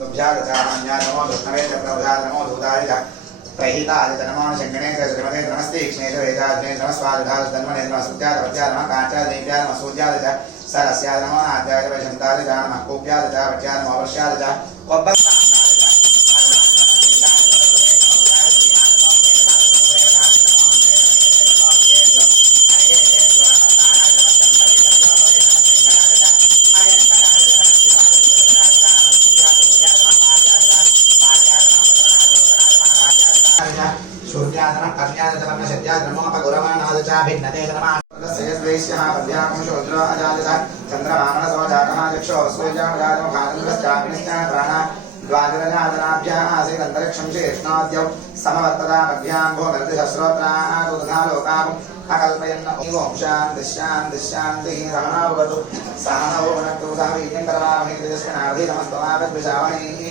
नमो विष्णवे च प्रभुजा नमो दूताय च प्रहिताय च नमो शङ्कणे च श्रीमते नमस्ते कृष्णे च वेदाज्ञे नमस्वादिधाय च तन्मने नमः सुत्याय वत्याय नमः काञ्चाय देव्याय नमः सूर्याय च सरस्याय नमो नाद्याय च वैशन्ताय च नमः कूप्याय च वट्याय नमः वर्ष्याय शून्यादनं कन्यादनं सत्याद्रमोपगुरवाणाद च भिन्नते नमः श्रेयस्वैश्यः पद्यात्मशोद्राजाद च चन्द्रमामणसो जातः यक्षो सूर्यामजातो भागन्द्रश्चाग्निश्चाप्राणा द्वादरजादनाभ्यः आसीत् अन्तरिक्षं शेष्णाद्यौ समवर्ततामभ्याम्भो नरतिसहस्रोत्राः दुधा लोकाम् अकल्पयन्न ओं शान्तिश्शान्तिश्शान्तिः सहना भवतु सहनौ भुनक्तु सह वीर्यं करवामहे तेजस्विनाभिधमस्तमाभिद्विषामहे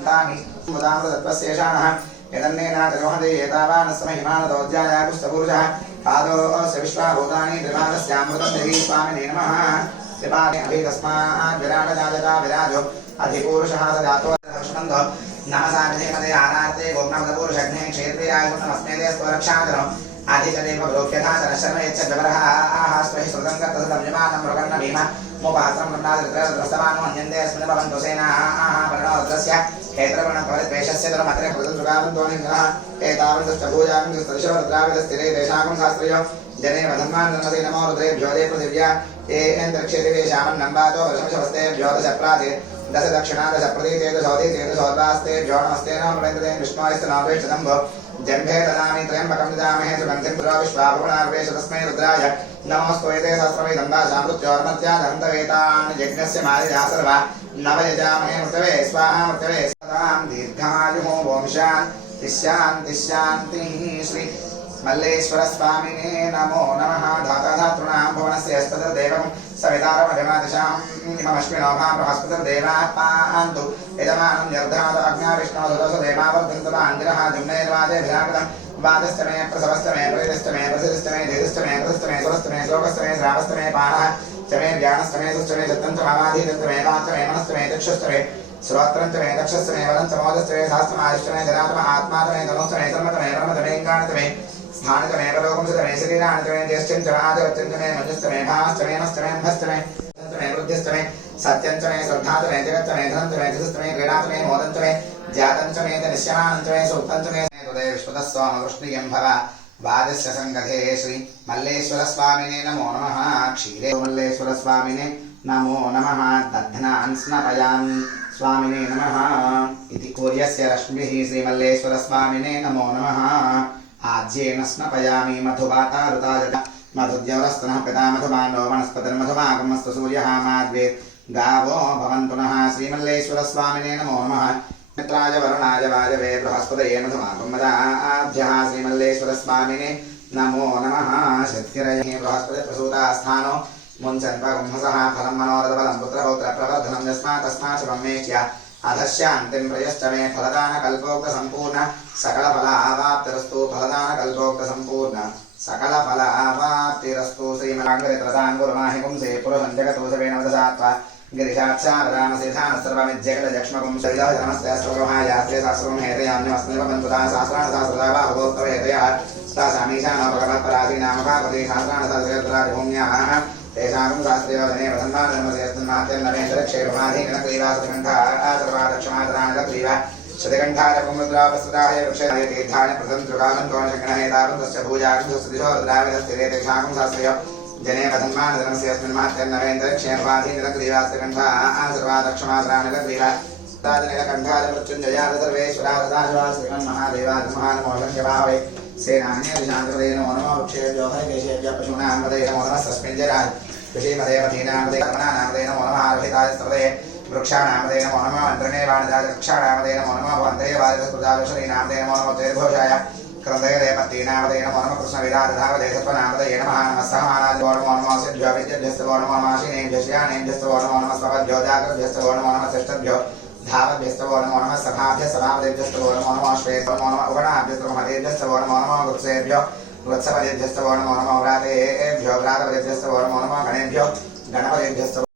मन्तामि मुदामृतत्वस्येषाणः यदन्नेनादयोहदे एतावानस्म हिमानदोज्यायागुष्टपुरुषः पादो स विश्वाभूतानि विभागस्यामृतं देवीस्वामिने नमः तस्मात् विराटजातका विराजो। अधिपूरुषः स जातो दर्शनन्धो नासाभिधेमदे आनार्ते गोप्नमदपूरुषग्ने क्षेत्रीयायुक्तमस्मेदे स्वरक्षाकरो आदिचदेव लोक्यथा शरशर्म यच्च विवरः आह स्वहि श्रुतं कर्तसं यमानं मृगन्न भीमा मोपहस्रं गन्नादित्रस्तवानो अन्यन्ते अस्मिन् भवन्तु सेनाः आह वर्णोरत्रस्य क्षेत्रवर्णकवलिद्वेषस्य धर्मत्र कृतं सुगावन्तोनिन्द्रः एतावन्तश्च भूयामिस्तदिशोरुद्राविदस्थिरे तेषाकं शास्त्रियो जने वधन्वान् नमसे नमो रुद्रेभ्यो दे पृथिव्या ये एन्द्रक्षे दिवे श्यामन्नम्बातो वर्षमशवस्तेभ्यो दशप्राते दश दक्षिणा दश प्रदीते दशोदीते दशोद्वास्तेभ्यो नमस्ते नमो प्रणेतते विष्णोस्तनावेष्टदम्भो जम्भे ददामि त्र्यम्बकं ददामहे सुगन्धिं पुरा विश्वाभुवनार्वेश तस्मै रुद्राय नमोऽस्त्वैते सहस्रवैदम्बाशामृत्योर्मत्यादन्तवेतान् यज्ञस्य मालिजा सर्वा नवयजामहे मृतवे स्वाहा मृतवे सदां दीर्घायुः वंशान् तिष्यान्तिशान्तिः श्री మల్లేశ్వర స్వామినే నమో నమ. దాతాధాతృణాం భువనస్యస్తదేవం సవితారమభిమాదిశాం. ఇమమశ్వినోభా బృహస్పతిర్దేవా పాంతు యజమానం నిర్ధాత అగ్నా విష్ణో దోష దేవావర్ధంతమ అంగిరహ జుమ్నైర్వాదేభిరాకృతం వాదస్తమే ప్రసవస్తమే ప్రతిష్టమే ప్రసిష్టమే ధీరిష్టమే ప్రతిష్టమే సురస్తమే శ్లోకస్తమే శ్రావస్తమే పాణ. చమే వ్యానస్తమే సుష్టమే చత్తంతమావాధీతంతమే నాత్తమే మనస్తమే చక్షుస్తమే శ్రోత్రంతమే దక్షస్తమే వదంతమోదస్తమే శాస్త్రమాదిష్టమే జనాతమ ఆత్మాతమే ధనుస్తమే సమ్మతమే బ్రహ్మతమే ఇంగాణతమే इंगाणतमे स्थानतमे परोगंसतमे शरीराणतमे ज्येष्ठन्तमे आदिवत्यन्तमे मनुस्तमे भास्तमे नस्तमे भस्तमे तन्तमे वृद्धिस्तमे सत्यन्तमे श्रद्धातमे जगत्तमे धनन्तमे धृतस्तमे क्रीडातमे मोदन्तमे जातन्तमे निश्यमानन्तमे सूक्तन्तमे तदे विश्वतस्वामकृष्णियं भव वादस्य सङ्गते श्री मल्लेश्वरस्वामिने नमो नमः क्षीरे मल्लेश्वरस्वामिने नमो नमः दध्नान् स्नपयामि स्वामिने नमः इति कुर्यस्य रश्मिः श्रीमल्लेश्वरस्वामिने नमो नमः आज्येन स्नपयामि मधुवातारुताय मधुद्यवरस्तनः पिता मधुमानो वनस्पतिर्मधुमागमस्तु सूर्यः माद्वेत् गावो भवन्तु नः श्रीमल्लेश्वरस्वामिने नमो नमः मित्राय वरुणाय वायवे बृहस्पतये मधुमागमदाभ्यः श्रीमल्लेश्वरस्वामिने नमो नमः शक्तिरये बृहस्पतिप्रसूतास्थानो मुञ्चन्वगुंहसः फलं मनोरथफलं पुत्रपौत्रप्रवर्धनं यस्मात् तस्मात् अधश्य अन्तिम प्रयश्च मे फलदानकल्पोक्त सम्पूर्ण सकलफल आवाप्तिरस्तु फलदानकल्पोक्त सम्पूर्ण सकलफल आवाप्तिरस्तु श्रीमलाङ्गुरित्रसाङ्गुरुमाहि पुंसे पुरुषञ्जगतोषवेण वदसात्वा गिरिशाक्षापदामसेधानस्तर्वमिज्जगलजक्ष्मकुंसलिलहजनमस्य सर्वमायास्ते सहस्रं हेतयान्यमस्मिवबन्धुता सहस्राणसहस्रदावाभोक्तवेतया सा सामीशानोपगमत्परासीनामकापति सहस्राणसहस्रत्रादिभूम्याः తేషాం శాస్త్రీయోధనే ప్రసన్నాధర్మేంద్రక్షేపమాధీగణక్రీడాసతికంఠాసర్వాదక్షమాదనానక్రీడ శతకంఠారపముద్రాపసురాయ వృక్షాయ తీర్థాని ప్రసంతృకాగంధోషగణేతావంతస్య పూజాగంధస్థితిశోద్రావిధస్థిరే తేషాం శాస్త్రీయో జనే ప్రసన్మానధర్మస్యస్మిన్ మాత్రన్నవేంద్రక్షేపమాధీనక్రీడాసతికంఠా ఆసర్వాదక్షమాదనానక్రీడ కంఠారమృత్యుంజయాసర్వేశ్వరాసదాశివాశ్రీమన్మహాదేవాత్మహానమోషం జవాహవై సేనాన్యభిశాంతృదేన మనోక్షేభ్యోహరి కేశేభ్య పశూనామృదేన మనః సస్మింజరాయ్ धावभ्यस्तवो नमो नमः सभाभ्यस्तभावदेभ्यस्तवो नमो नमः श्रेयो नमो नमः उपणाभ्यस्तवो हरेभ्यस्तवो नमो नमः गुत्सेभ्यो गुत्सवदेभ्यस्तवो नमो नमः व्रातेभ्यो व्रातवदेभ्यस्तवो नमो नमः गणेभ्यो गणपदेभ्यस्तवो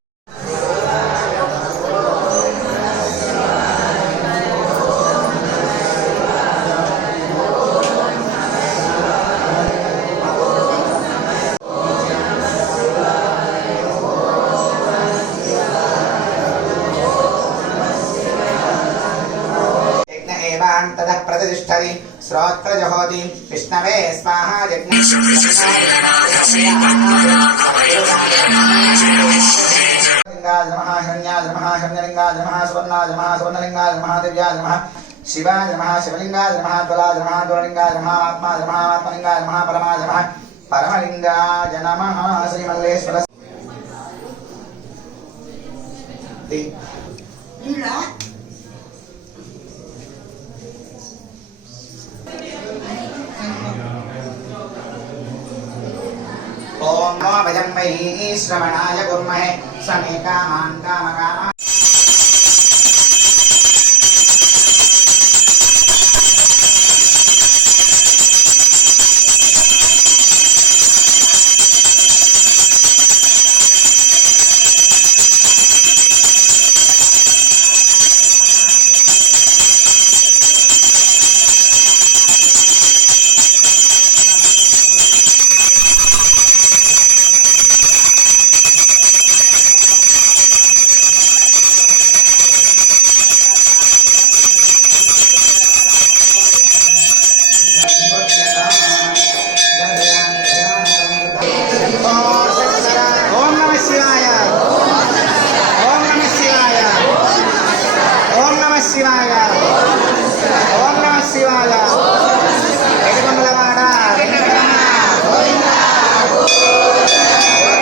यज्ञ एवान्ततः प्रतिष्ठति श्रोत्रजहोति विष्णवे स्वाहा यज्ञ लिङ्गाय नमः हिरण्याय नमः हिरण्यलिङ्गाय नमः सुवर्णाय नमः सुवर्णलिङ्गाय नमः दिव्याय नमः शिवाय नमः शिवलिङ्गाय नमः ज्वलाय नमः ज्वललिङ्गाय नमः आत्माय नमः आत्मलिङ्गाय नमः परमाय नमः परमलिङ्गाय नमः श्रीमल्लेश्वर ॐ श्रवणाय कुर्महे समे कामान् कामकामान्